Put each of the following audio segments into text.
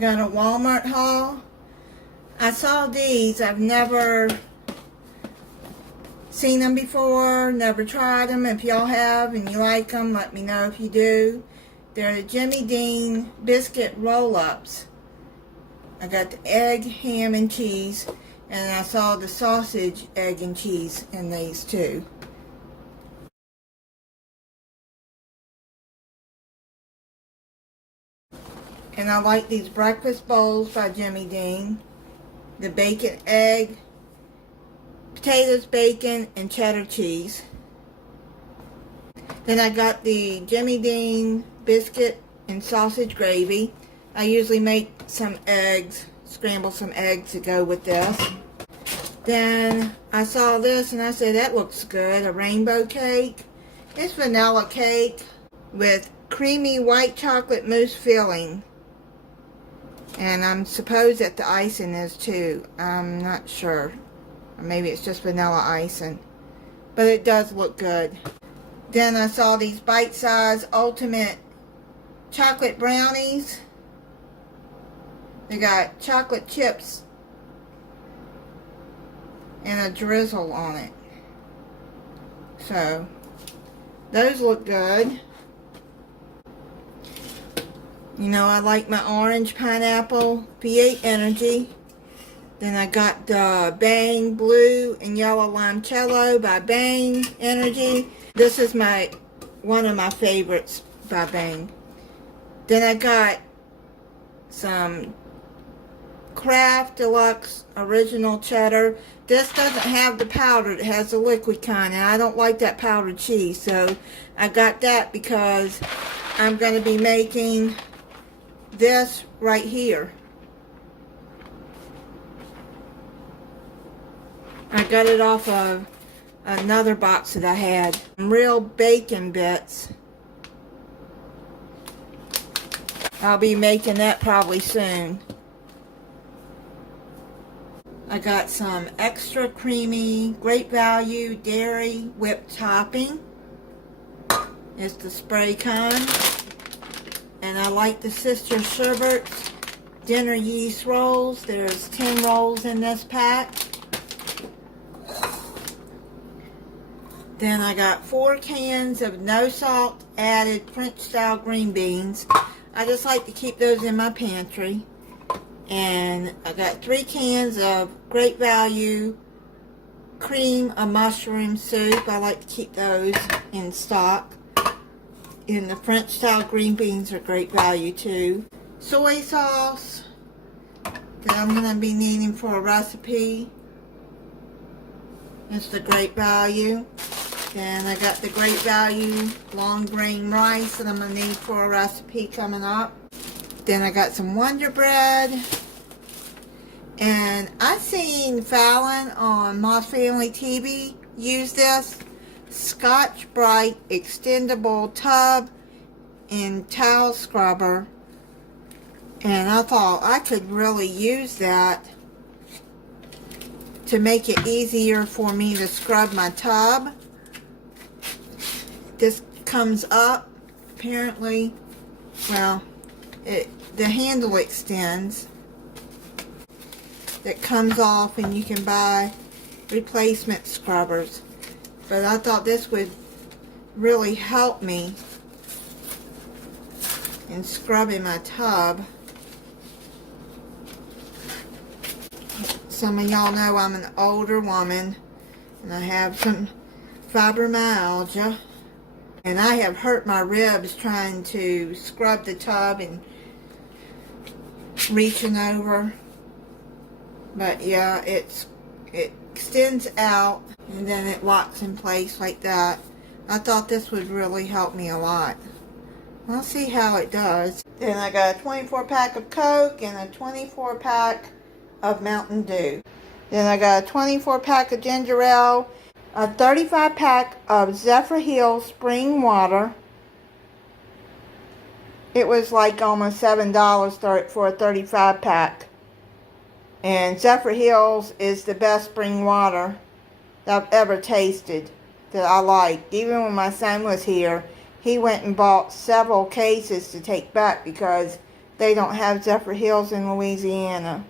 I got a Walmart haul. I saw these. I've never seen them before, never tried them. If y'all have and you like them, let me know if you do. They're the Jimmy Dean biscuit roll-ups. I got the egg, ham, and cheese, and I saw the sausage, egg, and cheese in these too. And I like these breakfast bowls by Jimmy Dean. The bacon, egg, potatoes, bacon, and cheddar cheese. Then I got the Jimmy Dean biscuit and sausage gravy. I usually make some eggs, scramble some eggs to go with this. Then I saw this and I said, that looks good, a rainbow cake. It's vanilla cake with creamy white chocolate mousse filling. And I'm supposed that the icing is too. I'm not sure. Or maybe it's just vanilla icing. But it does look good. Then I saw these bite-sized ultimate chocolate brownies. They got chocolate chips and a drizzle on it. So, those look good. You know, I like my orange pineapple V8 Energy. Then I got the Bang Blue and Yellow Limoncello by Bang Energy. This is one of my favorites by Bang. Then I got some Kraft Deluxe Original Cheddar. This doesn't have the powdered, it has the liquid kind, and I don't like that powdered cheese. So I got that because I'm going to be making this right here. I got it off of another box that I had. Real bacon bits. I'll be making that probably soon. I got some extra creamy, great value dairy whipped topping. It's the spray kind. And I like the Sister Sherbert's dinner yeast rolls. There's 10 rolls in this pack. Then I got 4 cans of no salt added French style green beans. I just like to keep those in my pantry. And I got 3 cans of great value cream of mushroom soup. I like to keep those in stock. And the French style green beans are great value too. Soy sauce that I'm going to be needing for a recipe. It's the great value. Then I got the great value long grain rice that I'm going to need for a recipe coming up. Then I got some Wonder Bread. And I seen Fallon on Moss Family TV use this Scotch Brite extendable tub and towel scrubber. And I thought I could really use that to make it easier for me to scrub my tub. This comes up, apparently, well, the handle extends. It comes off and you can buy replacement scrubbers. But I thought this would really help me in scrubbing my tub. Some of y'all know I'm an older woman and I have some fibromyalgia. And I have hurt my ribs trying to scrub the tub and reaching over. But yeah, it extends out and then it locks in place like that. I thought this would really help me a lot. I'll see how it does. Then I got a 24 pack of Coke and a 24 pack of Mountain Dew. Then I got a 24 pack of ginger ale, a 35 pack of Zephyr Hill spring water. It was like almost $7 for a 35 pack. And Zephyr Hills is the best spring water that I've ever tasted that I liked. Even when my son was here, he went and bought several cases to take back because they don't have Zephyr Hills in Louisiana.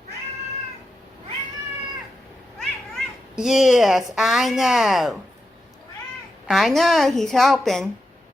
Yes, I know. I know, he's helping.